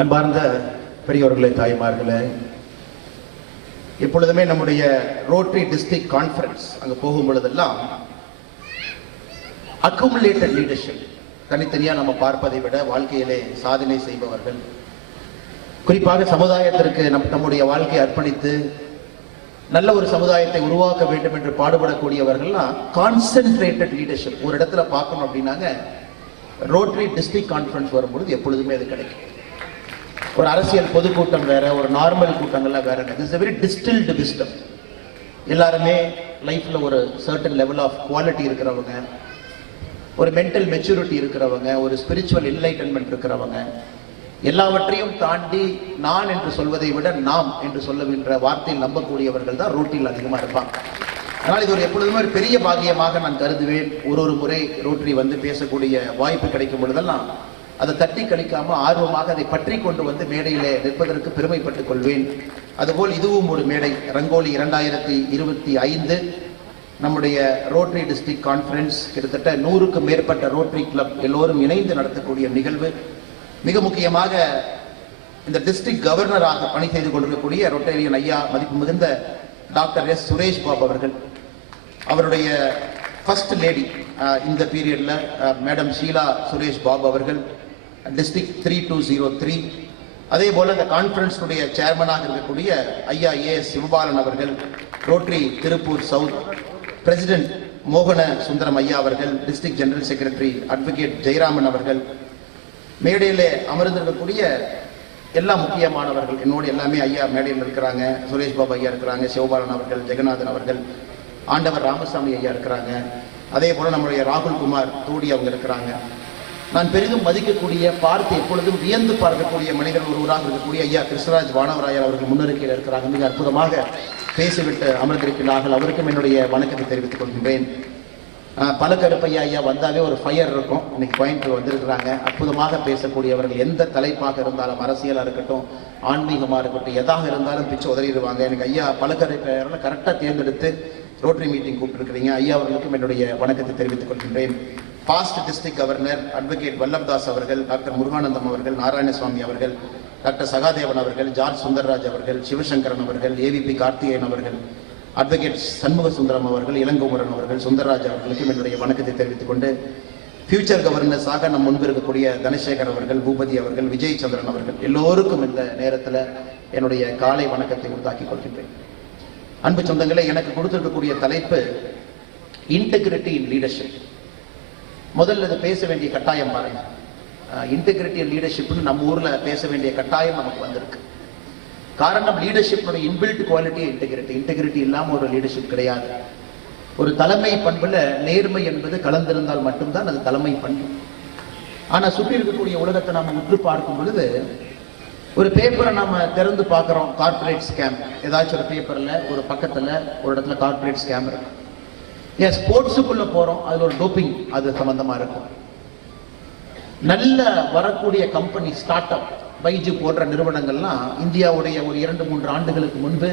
அன்பார்ந்த பெரியோர்களே, தாய்மார்களே, எப்பொழுதுமே நம்முடைய ரோட்டரி டிஸ்ட்ரிக்ட் கான்ஃபரன்ஸ் அங்கே போகும் பொழுதெல்லாம் அக்குமுலேட்டட் லீடர்ஷிப், தனித்தனியாக நம்ம பார்ப்பதை விட வாழ்க்கையிலே சாதனை செய்பவர்கள், குறிப்பாக சமுதாயத்திற்கு நம்முடைய வாழ்க்கையை அர்ப்பணித்து நல்ல ஒரு சமுதாயத்தை உருவாக்க வேண்டும் என்று பாடுபடக்கூடியவர்கள்லாம் கான்சென்ட்ரேட்டட் லீடர்ஷிப் ஒரு இடத்துல பார்க்கணும் அப்படின்னாங்க ரோட்டரி டிஸ்ட்ரிக்ட் கான்ஃபரன்ஸ் வரும்பொழுது எப்பொழுதுமே அது கிடைக்கும். ஒரு அரசியல் பொதுக்கூட்டம் வேற, ஒரு நார்மல் கூட்டங்கள்லாம் வேற. It's a very distilled wisdom. எல்லாருமே லைஃப்ல ஒரு சர்டன் லெவல் ஆஃப் குவாலிட்டி இருக்கிறவங்க, ஒரு மென்டல் மெச்சூரிட்டி இருக்கிறவங்க, ஒரு ஸ்பிரிச்சுவல் என்லைட்டன்மெண்ட் இருக்கிறவங்க, எல்லாவற்றையும் தாண்டி நான் என்று சொல்வதை விட நாம் என்று சொல்லுகின்ற வார்த்தையில் நம்பக்கூடியவர்கள் தான் ரோட்டரியில் அதிகமாக இருப்பாங்க. அதனால் இது ஒரு எப்பொழுதுமே ஒரு பெரிய பாக்கியமாக நான் கருதுவேன். ஒரு முறை ரோட்டரி வந்து பேசக்கூடிய வாய்ப்பு கிடைக்கும் பொழுதெல்லாம் அதை தட்டி கழிக்காம ஆர்வமாக அதை பற்றி கொண்டு வந்து மேடையிலே நிற்பதற்கு பெருமைப்பட்டுக் கொள்வேன். அதுபோல் இதுவும் ஒரு மேடை. ரங்கோலி 2025 நம்முடைய ரோட்டரி டிஸ்ட்ரிக்ட் கான்ஃபரன்ஸ், கிட்டத்தட்ட 100க்கும் மேற்பட்ட ரோட்டரி கிளப் எல்லோரும் இணைந்து நடத்தக்கூடிய நிகழ்வு. மிக முக்கியமாக இந்த டிஸ்ட்ரிக்ட் கவர்னராக பணி செய்து கொண்டிருக்கக்கூடிய ரோட்டரியன் ஐயா மதிப்பு மிகுந்த டாக்டர் எஸ் சுரேஷ் பாபு அவர்கள், அவருடைய ஃபர்ஸ்ட் லேடி இந்த பீரியட்ல மேடம் ஷீலா சுரேஷ் பாபு அவர்கள், டிஸ்ட்ரிக்ட் 3203. அதே போல இந்த கான்ஃபரன்ஸுடைய சேர்மனாக இருக்கக்கூடிய ஐயா ஏஎஸ் சிவபாலன் அவர்கள், ரோட்டரி திருப்பூர் சவுத் பிரசிடென்ட் மோகன சுந்தரம் ஐயா அவர்கள், district general secretary advocate Jayaraman அவர்கள், மேடையிலே அமர்ந்திருக்கக்கூடிய எல்லா முக்கியமானவர்கள் என்னோடு எல்லாமே ஐயா மேடையில் இருக்கிறாங்க. சுரேஷ் பாபு ஐயா இருக்கிறாங்க, சிவபாலன் அவர்கள், ஜெகநாதன் அவர்கள், ஆண்டவர் ராமசாமி ஐயா இருக்கிறாங்க. அதே போல நம்முடைய ராகுல் குமார் தோடி அவங்க இருக்கிறாங்க. நான் பெரிதும் மதிக்கக்கூடிய, பார்த்து எப்பொழுதும் வியந்து பார்க்கக்கூடிய மனிதர் ஒருவராக இருக்கக்கூடிய ஐயா கிருஷ்ணராஜ் வானவராயர் அவர்கள் முன்னிறுக்கையில் இருக்கிறாங்க. மிக அற்புதமாக பேசிவிட்டு அமர்ந்திருக்கிறார்கள். அவருக்கும் என்னுடைய வணக்கத்தை தெரிவித்துக் கொள்கின்றேன். பல கருப்பையா ஐயா வந்தாலே ஒரு ஃபயர் இருக்கும். இன்னைக்கு கோயம்புத்தூர் வந்திருக்கிறாங்க. அற்புதமாக பேசக்கூடியவர்கள். எந்த தலைப்பாக இருந்தாலும், அரசியலாக இருக்கட்டும், ஆன்மீகமாக இருக்கட்டும், எதாக இருந்தாலும் பிச்சு உதறிடுவாங்க. எனக்கு ஐயா பல கருப்பையாரெல்லாம் கரெக்டாக தேர்ந்தெடுத்து ரோட்டரி மீட்டிங் கூப்பிட்டுருக்கிறீங்க. ஐயா அவர்களுக்கும் என்னுடைய வணக்கத்தை தெரிவித்துக் கொள்கின்றேன். பாஸ்ட் டிஸ்ட்ரிக்ட் கவர்னர் அட்வொகேட் வல்லப்தாஸ் அவர்கள், டாக்டர் முருகானந்தம் அவர்கள், நாராயணசுவாமி அவர்கள், டாக்டர் சகாதேவன் அவர்கள், ஜார்ஜ் சுந்தர்ராஜ் அவர்கள், சிவசங்கரன் அவர்கள், ஏவிபி கார்த்திகேயன் அவர்கள், அட்வொகேட் சண்முக சுந்தரம் அவர்கள், இளங்குமரன் அவர்கள், சுந்தரராஜ் அவர்களுக்கும் என்னுடைய வணக்கத்தை தெரிவித்துக் கொண்டு, ஃபியூச்சர் கவர்னர்ஸாக நம் முன்பு இருக்கக்கூடிய தனசேகர் அவர்கள், பூபதி அவர்கள், விஜய் சந்திரன் அவர்கள் எல்லோருக்கும் இந்த நேரத்தில் என்னுடைய காலை வணக்கத்தை உண்டாக்கிக் கொள்கின்றேன். அன்பு சொந்தங்களே, எனக்கு கொடுத்திருக்கக்கூடிய தலைப்பு இன்டெகிரிட்டி இன் லீடர்ஷிப். முதல்ல இது பேச வேண்டிய கட்டாயம் பாருங்க. இன்டெகிரிட்டி இன் லீடர்ஷிப்னு நம்ம ஊர்ல பேச வேண்டிய கட்டாயம் நமக்கு வந்திருக்கு. காரணம், லீடர்ஷிப்னுடைய இன்பில்ட் குவாலிட்டி இன்டெகிரிட்டி. இன்டெகிரிட்டி இல்லாமல் ஒரு லீடர்ஷிப் கிடையாது. ஒரு தலைமை பண்புல நேர்மை என்பது கலந்திருந்தால் மட்டும்தான் அது தலைமை பண்பு. ஆனா சுற்றி இருக்கக்கூடிய உலகத்தை நாம உற்று பார்க்கும் பொழுது, ஒரு பேப்பரை நம்ம திறந்து பார்க்கிறோம், கார்பரேட் ஸ்கேம். ஏதாச்சும் ஒரு பேப்பர்ல ஒரு பக்கத்துல ஒரு இடத்துல கார்பரேட் ஸ்கேம் இருக்கு. ஏன் ஸ்போர்ட்ஸுக்குள்ள போறோம், அதுல ஒரு டோப்பிங் அது சம்பந்தமா இருக்கும். நல்ல வரக்கூடிய கம்பெனி, ஸ்டார்ட் அப், பைஜு போன்ற நிறுவனங்கள்லாம் இந்தியாவுடைய ஒரு 2-3 ஆண்டுகளுக்கு முன்பு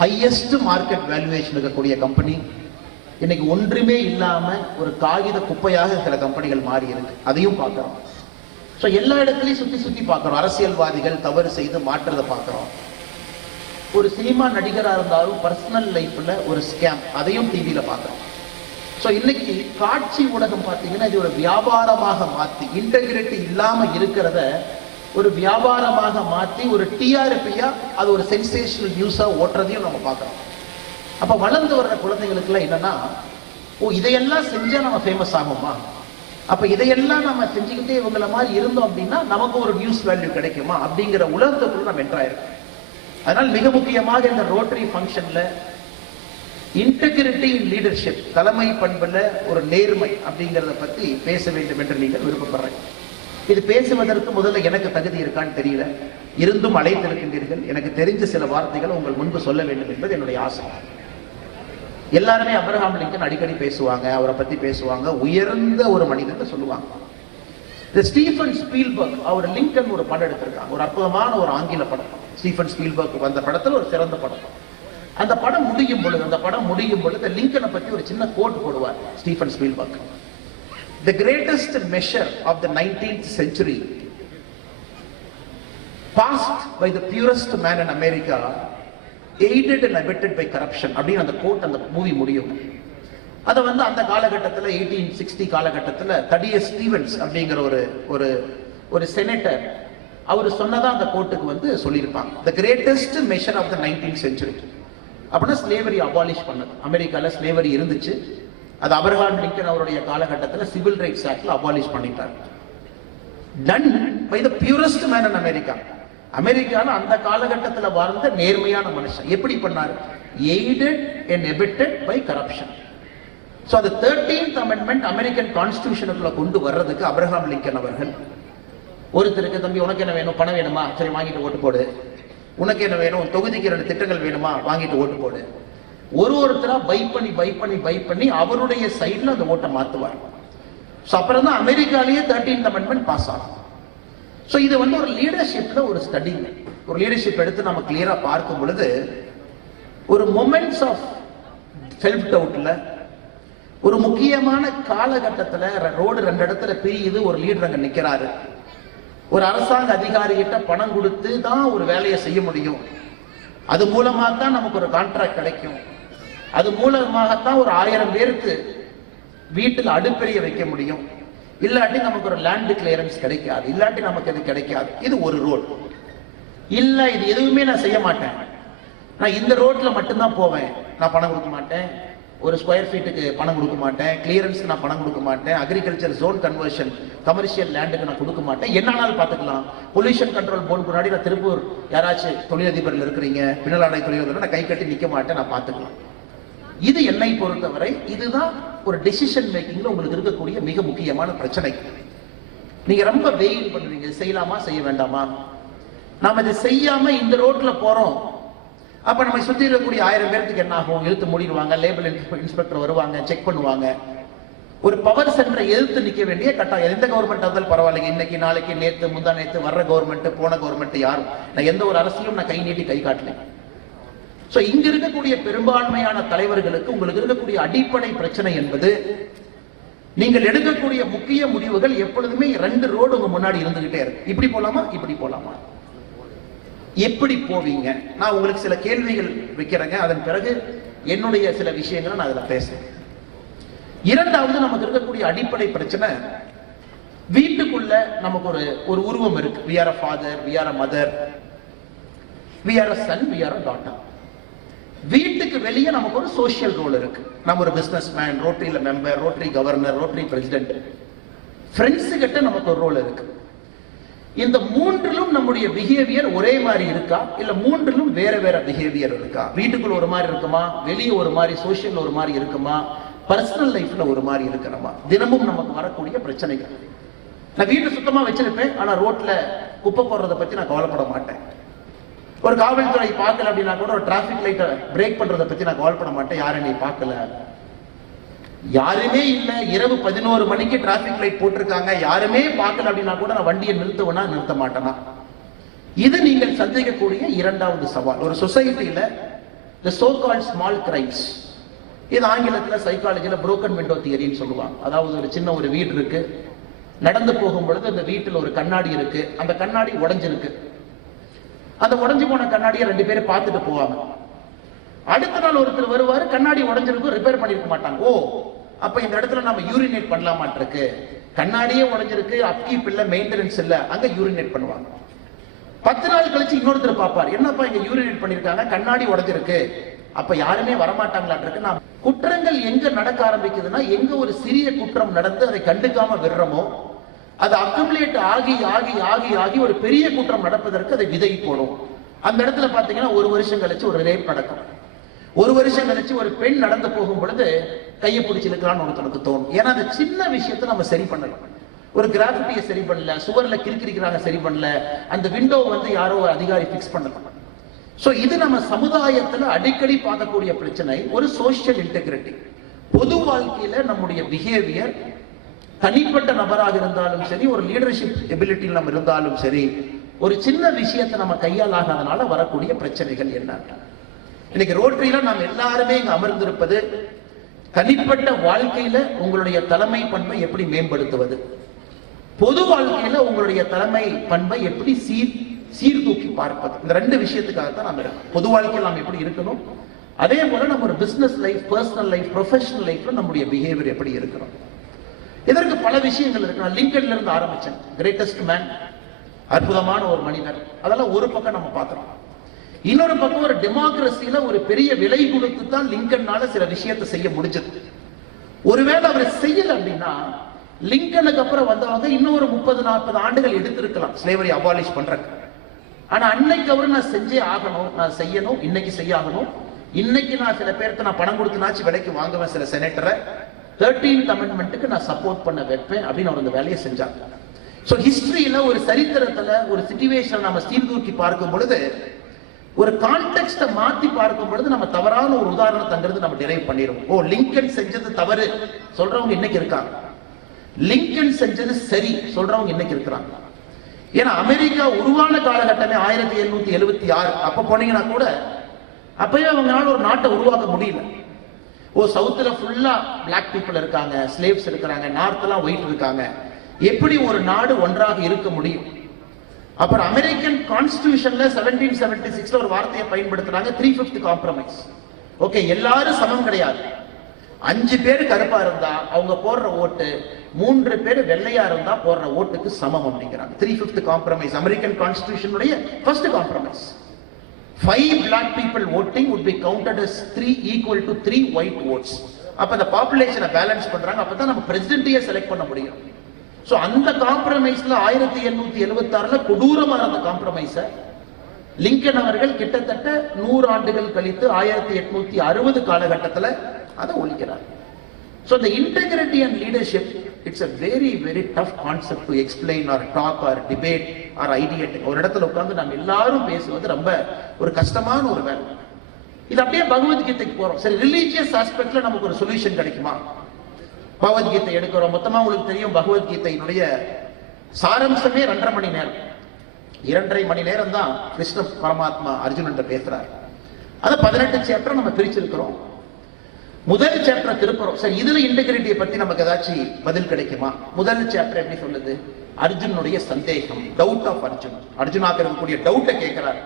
ஹையஸ்ட் மார்க்கெட் வேல்யூவேஷன் இருக்கக்கூடிய கம்பெனி இன்னைக்கு ஒன்றுமே இல்லாம ஒரு காகித குப்பையாக சில கம்பெனிகள் மாறி இருக்கு. அதையும் பார்க்கிறோம். ஸோ எல்லா இடத்துலையும் சுத்தி சுத்தி பார்க்கிறோம். அரசியல்வாதிகள் தவறு செய்து மாற்றதை பார்க்கிறோம். ஒரு சினிமா நடிகராக இருந்தாலும் பர்சனல் லைஃப்ல ஒரு ஸ்கேம், அதையும் டிவியில பார்க்கிறோம். ஸோ இன்னைக்கு காட்சி ஊடகம் பார்த்தீங்கன்னா இது ஒரு வியாபாரமாக மாற்றி, இன்டெகிரிட்டி இல்லாம இருக்கிறத ஒரு வியாபாரமாக மாற்றி ஒரு டிஆர்பியா அது ஒரு சென்சேஷனல் நியூஸா ஓட்டுறதையும் நம்ம பார்க்கிறோம். அப்ப வளர்ந்து வர்ற குழந்தைகளுக்குலாம் என்னன்னா, ஓ இதையெல்லாம் செஞ்சா நம்ம ஃபேமஸ் ஆகுமா, அப்ப இதையெல்லாம் நம்ம செஞ்சுக்கிட்டே இவங்கள மாதிரி இருந்தோம் அப்படின்னா நமக்கு ஒரு நியூஸ் வேல்யூ கிடைக்குமா அப்படிங்கிற உலகத்துக்குள்ள நம்ம என்ட்ராயிருக்கோம். அதனால் மிக முக்கியமாக இந்த ரோட்டரி ஃபங்க்ஷன்ல இன்டெகிரிட்டி இன் லீடர்ஷிப், தலைமை பண்புல ஒரு நேர்மை அப்படிங்கிறத பத்தி பேச வேண்டும் என்று நீங்கள் விருப்பப்படுறேன். இது பேசுவதற்கு முதல்ல எனக்கு தகுதி இருக்கான்னு தெரியல, இருந்தும் அழைத்திருக்கின்றீர்கள். எனக்கு தெரிஞ்ச சில வார்த்தைகளை உங்கள் முன்பு சொல்ல வேண்டும் என்பது என்னுடைய ஆசை. எல்லாருமே அப்ரஹாம் லிங்கன் அடிக்கடி பேசுவாங்க, அவரை பத்தி பேசுவாங்க, உயர்ந்த ஒரு மனிதன் சொல்லுவாங்க. இந்த ஸ்டீஃபன் ஸ்பீல்பர்க் அவர் லிங்கன் ஒரு படம் எடுத்திருக்காங்க, ஒரு அற்புதமான ஒரு ஆங்கில படம். ஸ்டீஃபன் ஸ்பீல்பர்க் வந்த படத்தில் ஒரு சிறந்த படம். அந்த படம் முடியும் பொழுது லிங்கனை பற்றி ஒரு சின்ன கோட் போடுவார் Stephen Spielberg. The greatest measure of the 19th century passed by the purest man in America, aided and abetted by corruption அப்படின்னு அந்த கோட் அந்த மூவி முடியும். அதை வந்து அந்த காலகட்டத்தில் 1860 காலகட்டத்தில் தடியஸ் ஸ்டீவன்ஸ் அப்படிங்கிற ஒரு ஒரு செனட்டர் அவர் சொன்னதா அந்த கோர்ட்டுக்கு வந்து சொல்லியிருப்பாங்க. The greatest measure of the 19th century அப்படின்னா ஸ்லேவரி அபாலிஷ் பண்ணது. அமெரிக்காவில் ஸ்லேவரி இருந்துச்சு, அது அப்ரஹாம் லிங்கன் அவருடைய காலகட்டத்தில் சிவில் ரைட்ஸ் ஆக்ட்ல அபாலிஷ் பண்ணிட்டார். Done by the purest man in America. அமெரிக்காவில் அந்த காலகட்டத்தில் வாழ்ந்த நேர்மையான மனுஷன் எப்படி பண்ணார்? Aided and abetted by corruption. So அந்த 13th amendment அமெரிக்கன் கான்ஸ்டிடியூஷனுக்குள்ள கொண்டு வர்றதுக்கு அப்ரஹாம் லிங்கன் அவர்கள் ஒருத்தருக்கு, தம்பி உனக்கு என்ன வேணும், பணம் வேணுமா, சரி வாங்கிட்டு ஓட்டு போடு. உனக்கு என்ன வேணும், தொகுதிக்கு 2 திட்டங்கள் வேணுமா, வாங்கிட்டு ஓட்டு போடு. ஒருத்தரா பை பண்ணி அவருடைய சைட்ல அந்த ஓட்டை மாத்துவார். அப்புறம் தான் அமெரிக்காலேயே 13th amendment பாஸ் ஆகும். ஸோ இது வந்து ஒரு லீடர்ஷிப்ல ஒரு ஸ்டடி, ஒரு லீடர்ஷிப் எடுத்து நம்ம கிளியரா பார்க்கும் பொழுது ஒரு மொமெண்ட்ஸ் ஆஃப் செல்ஃப் டவுட்ல ஒரு முக்கியமான காலகட்டத்தில் ரோடு 2 இடத்துல பிரியுது, ஒரு லீடர் அங்க நிக்கிறாரு. ஒரு அரசாங்க அதிகாரிகிட்ட பணம் கொடுத்து தான் ஒரு வேலையை செய்ய முடியும், அது மூலமா தான் நமக்கு ஒரு கான்ட்ராக்ட் கிடைக்கும், அது மூலமாகத்தான் ஒரு 1000 பேருக்கு வீட்டில் அடுப்பெரிய வைக்க முடியும், இல்லாட்டி நமக்கு ஒரு லேண்ட் கிளியரன்ஸ் கிடைக்காது, இல்லாட்டி நமக்கு அது கிடைக்காது. இது ஒரு ரோல். இல்ல இது எதுவுமே நான் செய்ய மாட்டேன், நான் இந்த ரோட்ல மட்டும்தான் போவேன், நான் பணம் கொடுக்க மாட்டேன், ஒரு ஸ்கொயர் ஃபீட்டுக்கு பணம் கொடுக்க மாட்டேன், கிளியரன்ஸ்க்கு நான் பணம் கொடுக்க மாட்டேன், அக்ரிகல்ச்சர் ஜோன் கன்வர்ஷன் கமர்ஷியல் லேண்டுக்கு நான் கொடுக்க மாட்டேன், என்னாலும் பார்த்துக்கலாம், பொல்யூஷன் கண்ட்ரோல் போர்டு முன்னாடி நான் திருப்பூர் யாராச்சும் தொழிலதிபர்கள் இருக்கிறீங்க, பின்னலாடை தொழிலதிபர், நான் கை கட்டி நிற்க மாட்டேன், நான் பார்த்துக்கலாம். இது என்னை பொறுத்தவரை இதுதான் ஒரு டெசிஷன் மேக்கிங்ல உங்களுக்கு இருக்கக்கூடிய மிக முக்கியமான பிரச்சனை. நீங்க ரொம்ப வெயில் பண்ணுவீங்க, செய்யலாமா செய்ய வேண்டாமா, நாம இதை செய்யாம இந்த ரோட்ல போறோம், அப்ப நம்ம சுத்தி இருக்கக்கூடிய 1000 பேருக்கு என்ன ஆகும்? இழுத்து மூடிடுவாங்க, லேபிள் இன்ஸ்பெக்டர் வருவாங்க, செக் பண்ணுவாங்க. ஒரு பவர் சென்டரை எதிர்த்து நிக்க வேண்டிய கட்டாயம் எந்த கவர்மெண்ட் இருந்தாலும் பரவாயில்லைங்க, இன்னைக்கு நாளைக்கு நேத்து முந்தா நேத்து வர்ற கவர்மெண்ட் போன கவர்மெண்ட் யாரும், நான் எந்த ஒரு அரசியலும் நான் கை நீட்டி கை காட்டல. சோ இங்க இருக்கக்கூடிய பெரும்பான்மையான தலைவர்களுக்கு உங்களுக்கு இருக்கக்கூடிய அடிப்படை பிரச்சனை என்பது, நீங்கள் எடுக்கக்கூடிய முக்கிய முடிவுகள் எப்பொழுதுமே 2 ரோடு உங்க முன்னாடி இருந்துகிட்டே இருக்கு. இப்படி போலாமா, இப்படி போலாமா, எப்படி போவீங்க? நான் உங்களுக்கு சில கேள்விகள் வைக்கிறேங்க, அதன் பிறகு என்னுடைய சில விஷயங்களை நான் அதுல பேசுறேன். இரண்டாவது, நமக்கு இருக்கக்கூடிய அடிப்படை பிரச்சனை, வீட்டுக்குள்ள நமக்கு ஒரு உருவம் இருக்கு. we are a father, we are a mother, we are a son, we are a daughter. வீட்டுக்கு வெளியே நமக்கு ஒரு சோசியல் ரோல் இருக்கு. நம்ம ஒரு பிசினஸ் மேன், ரோட்டரியில member, Rotary governor, Rotary president. Friends கிட்ட நமக்கு ஒரு ரோல் இருக்கு. இந்த 3லும் நம்முடைய பிஹேவியர் ஒரே மாதிரி இருக்கா, இல்ல 3லும் வேற வேற பிஹேவியர் இருக்கா? வீட்டுக்குள்ள ஒரு மாதிரி இருக்குமா, வெளியே ஒரு மாதிரி, சோசியல் ஒரு மாதிரி இருக்குமா, பர்சனல் லைஃப்ல ஒரு மாதிரி இருக்கிறமா? தினமும் நமக்கு வரக்கூடிய பிரச்சனைகள். நான் வீட்டை சுத்தமா வச்சிருப்பேன், ஆனா ரோட்ல குப்பை போடுறதை பத்தி நான் கவலைப்பட மாட்டேன். ஒரு காவல்துறை பார்க்கல அப்படின்னா கூட ஒரு டிராபிக் லைட்டை பிரேக் பண்றதை பத்தி நான் கவலைப்பட மாட்டேன், யாரும் நீ பார்க்கல, யாருமே இல்ல, இரவு 11 மணிக்கு டிராபிக் லைட் போட்டிருக்காங்க, யாருமே பார்க்கல அப்படின்னா கூட நான் வண்டியை நிறுத்துவேனா, நிறுத்த மாட்டேனா? இது நீங்கள் சந்திக்கக்கூடிய இரண்டாவது சவால். ஒரு சொசைட்டியில the so called small crimes, இது ஆங்கிலத்துல சைக்காலஜில broken window தியரின்னு சொல்லுவாங்க. அதாவது ஒரு சின்ன ஒரு வீடு இருக்கு, நடந்து போகும் பொழுது அந்த வீட்டில் ஒரு கண்ணாடி இருக்கு, அந்த கண்ணாடி உடைஞ்சிருக்கு, அந்த உடைஞ்சு போன கண்ணாடியை 2 பேரும் பார்த்துட்டு போவாங்க. அடுத்த நாள் ஒருத்தர் வருவாரு, கண்ணாடி உடைஞ்சிருக்கும், ரிப்பேர் பண்ணிருக்க மாட்டாங்க. ஓ, அப்ப இந்த இடத்துல நம்ம யூரினேட் பண்ணலாமாட்டிருக்கு, கண்ணாடியே உடைஞ்சிருக்கு, அப்கீப் இல்ல, மெயின்டெனன்ஸ் இல்ல, அங்க யூரினேட் பண்ணுவாங்க. 10 நாள் கழிச்சு இன்னொருத்தர் பார்ப்பார், என்னப்பா இங்க யூரினேட் பண்ணிருக்காங்க, கண்ணாடி உடைஞ்சிருக்கு, அப்ப யாருமே வரமாட்டாங்களாட்டிருக்கு. நான் குற்றங்கள் எங்க நடக்க ஆரம்பிக்குதுன்னா, எங்க ஒரு சிறிய குற்றம் நடந்து அதை கண்டுக்காம விடுறோமோ, அது அக்குமுலேட் ஆகி ஆகி ஆகி ஆகி ஒரு பெரிய குற்றம் நடப்பதற்கு அதை விதை போடும். அந்த இடத்துல பாத்தீங்கன்னா 1 வருஷம் கழிச்சு ஒரு ரேப் நடக்கும், 1 வருஷம் கழிச்சு ஒரு பெண் நடந்து போகும் பொழுது கையை பிடிச்சி இழுக்கலாம்னு ஒருத்தனுக்கு தோணும். ஏன்னா அந்த சின்ன விஷயத்தை நம்ம சரி பண்ணல, ஒரு கிராஃபிட்டியை சரி பண்ணல, சுவர்ல கிறுக்கிறிக்கிறாங்க சரி பண்ணல, அந்த விண்டோ வந்து யாரோ ஒரு அதிகாரி பிக்ஸ் பண்ணல. சோ இது நம்ம சமுதாயத்துல அடிக்கடி பார்க்கக்கூடிய பிரச்சனை, ஒரு சோசியல் இன்டெகிரிட்டி. பொது வாழ்க்கையில நம்முடைய பிஹேவியர், தனிப்பட்ட நபராக இருந்தாலும் சரி, ஒரு லீடர்ஷிப் எபிலிட்டியில் நம்ம இருந்தாலும் சரி, ஒரு சின்ன விஷயத்தை நம்ம கையாளாகாதனால வரக்கூடிய பிரச்சனைகள் என்ன? இன்னைக்கு ரோட்டரியில நாம் எல்லாருமே இங்க அமர்ந்திருப்பது, தனிப்பட்ட வாழ்க்கையில உங்களுடைய தலைமை பண்பை எப்படி மேம்படுத்துவது, பொது வாழ்க்கையில உங்களுடைய தலைமை பண்பை எப்படி சீர்தூக்கி பார்ப்பது. இந்த ரெண்டு விஷயத்துக்காகத்தான் நாம் இருக்கோம். பொது வாழ்க்கையில் நாம் எப்படி இருக்கணும், அதே போல நம்ம ஒரு business life, personal life, professional லைஃப்ல நம்முடைய பிஹேவியர் எப்படி இருக்கணும். இதற்கு பல விஷயங்கள் இருக்கு. நான் லிங்கன்ல இருந்து ஆரம்பிச்சேன். கிரேட்டஸ்ட் மேன், அற்புதமான ஒரு மனிதர். அதெல்லாம் ஒரு பக்கம் நம்ம பார்க்கிறோம். இன்னொரு பக்கம் ஒரு டெமோக்ரஸியில ஒரு பெரிய விலை கொடுத்து தான் லிங்கன்னால சில விஷயத்தை செய்ய முடிஞ்சது. ஒருவேளை அவர் செய்யல அப்படின்னா லிங்கனுக்கு அப்புறம் வந்தவங்க இன்னொரு 30-40 ஆண்டுகள் எடுத்திருக்கலாம் ஸ்லேவரி அபாலிஷ் பண்றதுக்கு. ஆனா அன்னைக்கு அவரு நான் செஞ்சே ஆகணும், நான் செய்யணும், இன்னைக்கு செய்ய ஆகணும். இன்னைக்கு நான் சில பேருக்கு நான் பணம் கொடுத்துனாச்சு விலைக்கு வாங்குவேன். சில செனட்டரை 13th அமெண்ட்மெண்ட்டுக்கு நான் சப்போர்ட் பண்ண வைப்பேன் அப்படின்னு அவர் அந்த வேலையை செஞ்சாங்க. ஸோ ஹிஸ்டரியில ஒரு சரித்திரத்துல ஒரு சிச்சுவேஷன் நம்ம சீர்தூக்கி பார்க்கும் பொழுது, ஒரு கான்டெக்ஸ்ட மாத்தி பார்க்கும் பொழுது நம்ம தவறான ஒரு உதாரணத்தை அங்கிருந்து நம்ம டிரைவ் பண்ணிடுவோம். ஓ, லிங்கன் செஞ்சது தவறு சொல்றவங்க இன்னைக்கு இருக்காங்க, லிங்கன் செஞ்சது சரி சொல்றவங்க இன்னைக்கு இருக்கிறாங்க. ஏன்னா அமெரிக்கா உருவான காலகட்டமே 1776. அப்ப போனீங்கன்னா கூட அப்பவே அவங்களால ஒரு நாட்டை உருவாக்க முடியல. ஓ, சவுத்துல ஃபுல்லா பிளாக் பீப்புள் இருக்காங்க, ஸ்லேவ்ஸ் இருக்கிறாங்க, நார்த்லாம் ஒயிட் இருக்காங்க, எப்படி ஒரு நாடு ஒன்றாக இருக்க முடியும்? அப்புறம் அமெரிக்கன் கான்ஸ்டிடியூஷன்ல 1776 ஒரு வார்த்தையை பயன்படுத்துறாங்க, 3/5 காம்ப்ரமைஸ். ஓகே, எல்லாரும் சமம் கிடையாது. 5 பேர் கருப்பா இருந்தா அவங்க போடுற ஓட்டு 3 பேர் வெள்ளையா இருந்தா போடுற ஓட்டுக்கு சமம் அப்படிங்கிறாங்க. 3/5 காம்ப்ரமைஸ் அமெரிக்கன் கான்ஸ்டிடியூஷனுடைய first compromise. 5 black people voting would be counted as 3 equal to 3 white votes. அப்ப அந்த பாப்புலேஷனை பேலன்ஸ் பண்றாங்க. அப்பதான் நம்ம பிரசிடென்ட்டையே செலக்ட் பண்ண முடியும். சோ அந்த காம்ப்ரமைஸ்ல 1876ல கொடூரமா இருந்த காம்ப்ரமைஸ லிங்கன் அவர்கள் கிட்டத்தட்ட 100 ஆண்டுகள் கழித்து 1860 காலகட்டத்தில் அதை ஒழிக்கிறார். So the integrity and leadership, it's a very very tough concept to explain or talk or debate or ideate. ஒரு இடத்துல உட்கார்ந்து நாம் எல்லாரும் பேசுவது ரொம்ப ஒரு கஷ்டமான ஒரு வேலை. இது அப்படியே பகவத்கீதைக்கு போறோம். சரி, ரிலீஜியஸ் ஆஸ்பெக்ட்ல நமக்கு ஒரு சொல்யூஷன் கிடைக்குமா? பகவத்கீதை எடுக்கிறோம். மொத்தமா உங்களுக்கு தெரியும் பகவத்கீதையினுடைய சாரம்சமே 2.5 மணி நேரம். 2.5 மணி நேரம் தான் கிருஷ்ண பரமாத்மா அர்ஜுனன் பேசுறார். அதை 18 சாப்டர் நம்ம பிரிச்சிருக்கிறோம். முதல் சாப்டர் திருப்புறோம். சரி, இதுல இன்டெகிரிட்டியை பத்தி நமக்கு ஏதாச்சும் பதில் கிடைக்குமா? முதல் சாப்டர் எப்படி சொல்லுது? அர்ஜுனுடைய சந்தேகம், டவுட் ஆஃப் அர்ஜுன். அர்ஜுனாக்கு இருக்கக்கூடிய டவுட்டை கேட்கிறார்.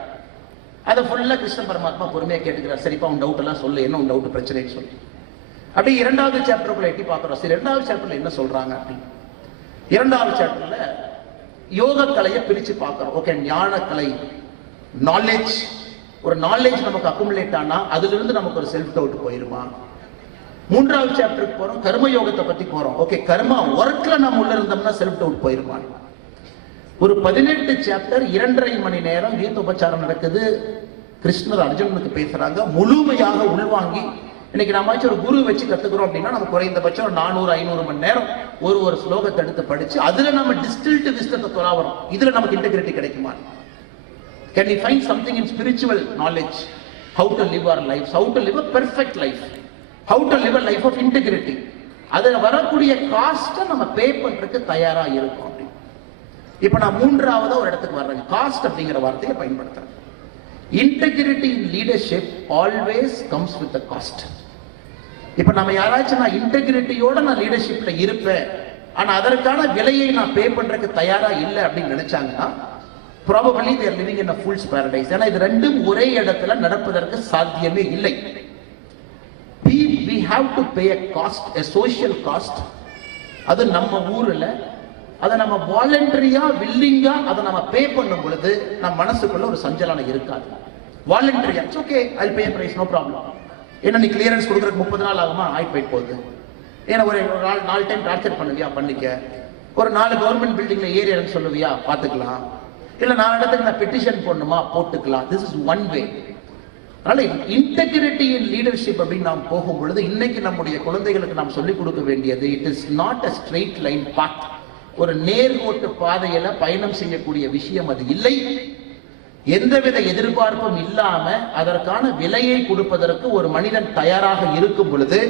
அதை ஃபுல்லா கிருஷ்ண பரமாத்மா பொறுமையா கேட்டுக்கிறார். சரிப்பா, உன் டவுட் எல்லாம் சொல்லு, என்ன உன் டவுட் பிரச்சனைன்னு சொல்லி அப்படியே 2வது சாப்டருக்குள்ள எட்டி பார்க்கிறோம். சரி, 2வது சாப்டர்ல என்ன சொல்றாங்க அப்படின்னு. 2வது சாப்டர்ல யோக கலையை பிரிச்சு பார்க்கிறோம். ஓகே, ஞான கலை, நாலேஜ், ஒரு நாலேஜ் நமக்கு அக்குமுலேட் ஆனா அதுல இருந்து நமக்கு ஒரு செல்ஃப் டவுட் போயிருமா? 3வது சாப்டருக்கு போறோம், கர்ம யோகத்தை பத்தி போறோம். ஓகே, கர்மா ஒர்க்ல நம்ம உள்ள இருந்தோம்னா செல்ஃப் டவுட் போயிருமா? ஒரு 18 சாப்டர் 2.5 மணி நேரம் கீதோபச்சாரம் நடக்குது. கிருஷ்ணர் அர்ஜுனனுக்கு பேசுறாங்க, முழுமையாக உள்வாங்கி. இன்னைக்கு நாம ஒரு குரு வச்சு கத்துக்கிறோம் அப்படின்னா நம்ம குறைந்தபட்சம் 400-500 மணி நேரம் ஒரு ஸ்லோகத்தை எடுத்து படிச்சு அதுல நம்ம டிஸ்டில்ட் விஸ்டத்தை தொலாவறோம். இதுல நமக்கு இன்டெகிரிட்டி கிடைக்குமா? Can we find something in spiritual knowledge? How to live our lives, how to live a perfect life, how to live a life of integrity. அதுல வரக்கூடிய காஸ்ட்டை நம்ம பே பண்றதுக்கு தயாரா இருக்கும். இப்ப நான் 3வது ஒரு இடத்துக்கு வர்றேன். காஸ்ட் அப்படிங்கிற வார்த்தையை பயன்படுத்துறேன். Integrity in leadership always comes with a cost. இப்ப நம்ம யாராச்சும் நான் இன்டெகிரிட்டியோட நான் லீடர்ஷிப்ல இருப்பேன், ஆனா அதற்கான விலையை நான் பே பண்றதுக்கு தயாரா இல்லை அப்படின்னு நினைச்சாங்கன்னா probably they are living in a fool's paradise. ஏன்னா இது ரெண்டும் ஒரே இடத்துல நடப்பதற்கு சாத்தியமே இல்லை. We have to pay a cost, a social cost. அது நம்ம ஊர்ல அதை நம்ம வாலண்டரியா வில்லிங்கா அதை நம்ம பே பண்ணும் பொழுது நம்ம மனசுக்குள்ள ஒரு சஞ்சலனம் இருக்காது. வாலண்டரியா it's okay, I pay price, no problem. ஏன்னா நீ கிளியரன்ஸ் கொடுக்கறதுக்கு 30 நாள் ஆகுமா? போயிட்டு போகுது. ஏன்னா ஒரு 4 டைம் டார்ச்சர் பண்ணுவியா? பண்ணிக்க. ஒரு 4 கவர்மெண்ட் பில்டிங்ல ஏரியான்னு சொல்லுவியா? பார்த்துக்கலாம். இல்ல 4 இடத்துக்கு நான் பெட்டிஷன் போடணுமா? போட்டுக்கலாம். This is one way. அதனால இன்டெகிரிட்டி இன் லீடர்ஷிப் அப்படின்னு நாம் போகும் பொழுது இன்னைக்கு நம்முடைய குழந்தைகளுக்கு நாம் சொல்லிக் கொடுக்க வேண்டியது, it is not a straight line path. ஒரு நேர்கோட்டு பாதையில பயணம் செய்யக்கூடிய விஷயம் அது இல்லை. எந்தவித எதிர்பார்ப்பும் இல்லாம அதற்கான விலையை கொடுப்பதற்கு ஒரு மனிதன் தயாராக இருக்கும் பொழுது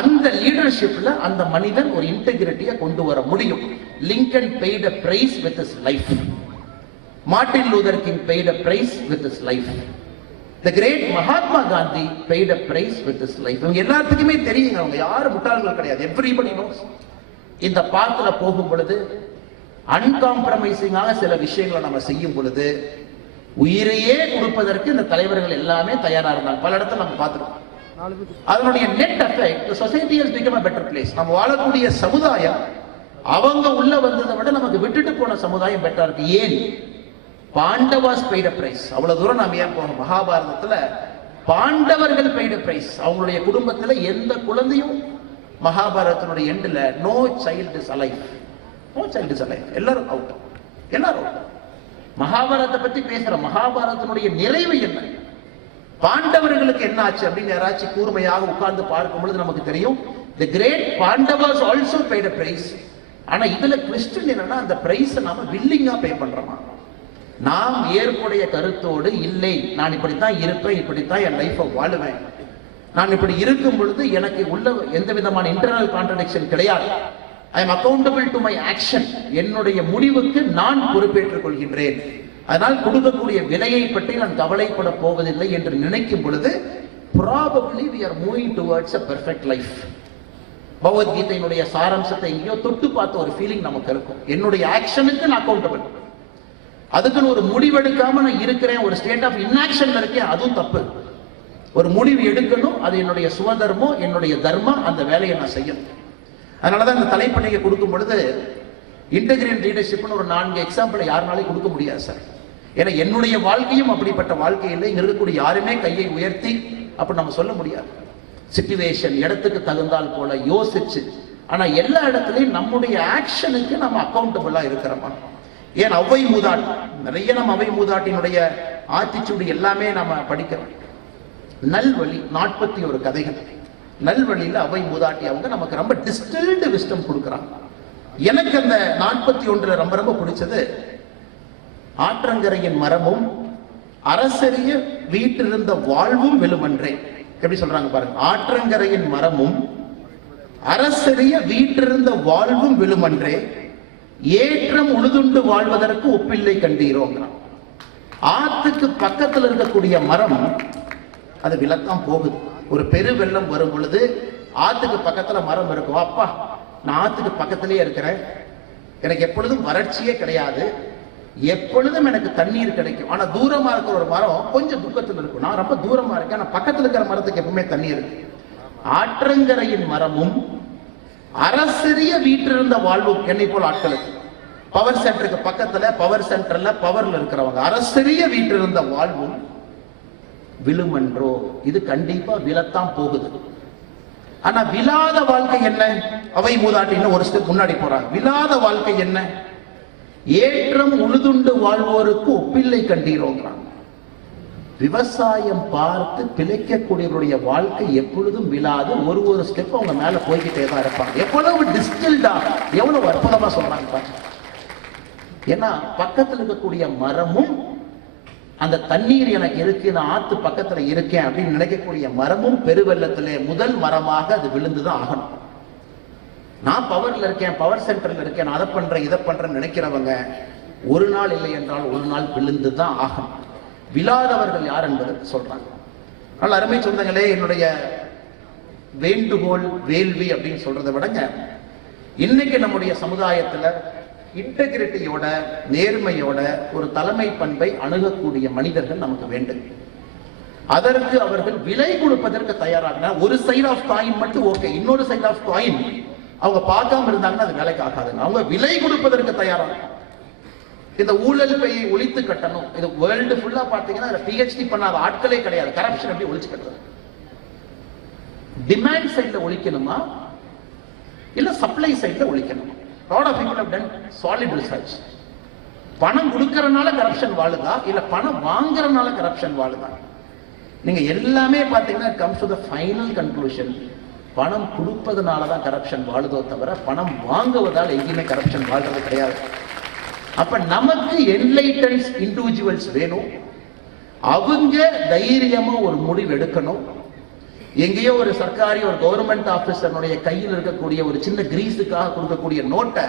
அந்த லீடர்ஷிப்ல அந்த மனிதன் ஒரு இன்டெகிரிட்டியை கொண்டு வர முடியும். Lincoln paid a price with his life. Martin Luther king paid a price with his life. The great Mahatma Gandhi paid a price with his life. அவங்க எல்லாத்துக்குமே தெரியுங்க, அவங்க யாரும் முட்டாள்கள் கிடையாது. Everybody knows. இந்த பாத்துல போகும் பொழுது அன்காம்ப்ரமைசிங்காக சில விஷயங்களை நம்ம செய்யும் பொழுது உயிரையே கொடுப்பதற்கு இந்த தலைவர்கள் எல்லாமே தயாரா இருந்தாங்க. பல இடத்துல நம்ம பார்த்துருக்கோம். அதனுடைய net effect society has become a better place. நம்ம வாழக்கூடிய சமுதாயம் அவங்க உள்ள வந்ததை விட நமக்கு விட்டுட்டு போன சமுதாயம் பெட்டரா இருக்கு. ஏன்? பாண்டவாஸ் பெய்ட பிரைஸ். அவ்வளவு தூரம் நாம ஏன் போகணும்? மகாபாரதத்துல பாண்டவர்கள் பெய்ட பிரைஸ். அவங்களுடைய குடும்பத்துல எந்த குழந்தையும் மகாபாரதத்தினுடைய எண்ட்ல no child is alive, no child is alive, எல்லாரும் அவுட், எல்லாரும் அவுட். மகாபாரதத்தை பத்தி பேசுற மகாபாரதத்தினுடைய நிறைவு என்ன? பாண்டவர்களுக்கு என்ன ஆச்சு அப்படின்னு யாராச்சும் கூர்மையாக உட்கார்ந்து பார்க்கும் பொழுது நமக்கு தெரியும். The great Pandavas also paid a price. ஆனா இதுல கிறிஸ்டியன் என்னன்னா அந்த பிரைஸ் நாம வில்லிங்கா பே பண்றோமா? நாம் ஏற்புடைய கருத்தோடு இல்லை, நான் இப்படித்தான் இருப்பேன், இப்படித்தான் என் லைஃபை வாழுவேன், நான் இப்படி இருக்கும் பொழுது எனக்கு உள்ள எந்த விதமான இன்டர்னல் கான்ட்ரடிக்ஷன் கிடையாது, I am accountable to my action, என்னுடைய முடிவுக்கு நான் பொறுப்பேற்றுக் கொள்கின்றேன், அதனால் கொடுக்கக்கூடிய விலையை பற்றி நான் கவலைப்பட போவதில்லை என்று நினைக்கும் பொழுது probably we are moving towards a perfect life. பகவத்கீதையினுடைய சாராம்சத்தை எங்கேயோ தொட்டு பார்த்த ஒரு ஃபீலிங் நமக்கு இருக்கும். என்னுடைய ஆக்ஷனுக்கு நான் அக்கௌண்டபிள், அதுக்குன்னு ஒரு முடிவெடுக்காம நான் இருக்கிறேன், ஒரு ஸ்டேட் ஆஃப் இன்ஆக்ஷன்ல இருக்கேன், அதுவும் தப்பு. ஒரு முடிவு எடுக்கணும், அது என்னுடைய சுவதர்மம், என்னுடைய தர்மம், அந்த வேலையை நான் செய்யணும். அதனாலதான் இந்த தலைப்பை நீங்க கொடுக்கும் பொழுது இன்டெகிரேட் லீடர்ஷிப்னு ஒரு 4 எக்ஸாம்பிளை யாருனாலையும் கொடுக்க முடியாது சார். ஏன்னா என்னுடைய வாழ்க்கையும் அப்படிப்பட்ட வாழ்க்கையில் இங்க இருக்கக்கூடிய யாருமே கையை உயர்த்தி அப்படி நம்ம சொல்ல முடியாது. சிச்சுவேஷன் இடத்துக்கு தகுந்தால் போல யோசிச்சு, ஆனா எல்லா இடத்துலையும் நம்முடைய ஆக்ஷனுக்கு நம்ம அக்கௌண்டபிளா இருக்கிறோமா? ஏன் அவ்வை மூதாட்டி, நிறைய நம்ம அவ்வை மூதாட்டினுடைய ஆத்திச்சூடு எல்லாமே நம்ம படிக்கிறோம். நல்வழி 41 கதைகள். நல்வழியில அவ்வை மூதாட்டி அவங்க நமக்கு ரொம்ப டிஸ்டில்டு விஸ்டம் கொடுக்குறாங்க. எனக்கு அந்த 41 ரொம்ப ரொம்ப பிடிச்சது, ஆற்றங்கரையின் மரமும் அரசரிய வீட்டிருந்த வாழ்வும் வெளுமன்றே. எப்படி சொல்றாங்க பாருங்க, ஆற்றங்கரையின் மரமும் அரசரிய வீட்டிருந்த வாழ்வும் வெளுமன்றே, ஏற்றம் உழுதுண்டு வாழ்வதற்கு ஒப்பில்லை கண்டீரோங்க. ஆத்துக்கு பக்கத்தில் இருக்கக்கூடிய மரம் அது விலத்தான் போகுது. ஒரு பெரு வெள்ளம் வரும் பொழுது ஆத்துக்கு பக்கத்துல மரம் இருக்கும், அப்பா நான் ஆத்துக்கு பக்கத்திலேயே இருக்கிறேன், எனக்கு எப்பொழுதும் வறட்சியே கிடையாது, எப்பொழுதும் எனக்கு தண்ணீர் கிடைக்கும். ஆனா தூரமா இருக்கிற ஒரு மரம் கொஞ்சம் துக்கத்தில் இருக்கும், நான் ரொம்ப தூரமா இருக்கேன், ஆனா பக்கத்துல இருக்கிற மரத்துக்கு எப்பவுமே தண்ணீர் இருக்கு. ஆற்றங்கரையின் மரமும் அரசிரிய வீட்டிருந்த வாழ்வும், என்னை போல ஆட்களுக்கு பவர் சென்டருக்கு பக்கத்துல, பவர் சென்டர்ல பவர்ல இருக்கிறவங்க, அரசிரிய வீட்டிருந்த வாழ்வும் விழுமன்றோ, இது கண்டிப்பா விழத்தான் போகுது. ஆனா விழாத வாழ்க்கை என்ன? அவை மூதாட்டின்னு ஒரு ஸ்டெப் முன்னாடி போறாங்க. விழாத வாழ்க்கை என்ன? ஏற்றம் உழுதுண்டு வாழ்வோருக்கு ஒப்பில்லை கண்டீரோங்கிறாங்க. விவசாயம் பார்த்து பிழைக்கக்கூடியவருடைய வாழ்க்கை எப்பொழுதும் விழாது, ஒரு ஸ்டெப் அவங்க மேல போய்கிட்டே தான் இருப்பாங்க. எவ்வளவு டிஸ்டில்டா, எவ்வளவு அற்புதமா சொல்றாங்க பாருங்க. ஏன்னா பக்கத்தில் இருக்கக்கூடிய மரமும், அந்த தண்ணீர் எனக்கு இருக்கு, நான் ஆத்து பக்கத்துல இருக்கேன் அப்படின்னு நினைக்கக்கூடிய மரமும் பெருவெள்ளத்திலே முதல் மரமாக அது விழுந்துதான் ஆகணும். நான் பவர்ல இருக்கேன், பவர் சென்டர்ல இருக்கேன், நான் அதை பண்றேன் இதை பண்றேன்னு நினைக்கிறவங்க ஒரு நாள் இல்லை என்றால் ஒரு நாள் விழுந்துதான் ஆகணும். விழாதவர்கள் யார் என்பது சொல்றாங்க. ஆனால் அருமை சொந்தங்களே, என்னுடைய வேண்டுகோள் வேள்வி அப்படின்னு சொல்றதை விடங்க, இன்னைக்கு நம்முடைய சமுதாயத்துல இன்டெகிரிட்டியோட நேர்மையோட ஒரு தலைமை பண்பை அணுகக்கூடிய மனிதர்கள் நமக்கு வேண்டும். அதற்கு அவர்கள் விலை கொடுப்பதற்கு தயாராக, ஒரு சைட் ஆஃப் காயின் மட்டும் ஓகே, இன்னொரு சைட் ஆஃப் காயின் அவங்க பார்க்காம இருந்தாங்கன்னா அது வேலைக்கு ஆகாதுங்க. அவங்க விலை கொடுப்பதற்கு தயாராக. இந்த ஊழல் பையை ஒழித்து கட்டணும், இது வேர்ல்டு ஃபுல்லா பாத்தீங்கன்னா PhD பண்ணாத ஆட்களே கிடையாது. கரப்ஷன் எப்படி ஒழிச்சு கட்டுறது? டிமாண்ட் சைட்ல ஒழிக்கணுமா இல்ல சப்ளை சைட்ல ஒழிக்கணுமா? lot of people have done solid research. பணம் கொடுக்கறனால கரப்ஷன் வாழுதா இல்ல பணம் வாங்குறனால கரப்ஷன் வாழுதா? நீங்க எல்லாமே பாத்தீங்கன்னா comes to the final conclusion, பணம் கொடுப்பதனால தான் கரப்ஷன் வாழுதோ தவிர பணம் வாங்குவதால் எங்கேயுமே கரப்ஷன் வாழ்றது கிடையாது. அப்ப நமக்கு என்லைட்டன்ஸ் இண்டிவிஜுவல்ஸ் வேணும். அவங்க தைரியமா ஒரு முடிவு எடுக்கணும். எங்கேயோ ஒரு சர்க்காரி ஒரு கவர்மெண்ட் ஆபீசருடைய கையில் இருக்கக்கூடிய ஒரு சின்ன கிரீஸுக்காக கொடுக்கக்கூடிய நோட்டை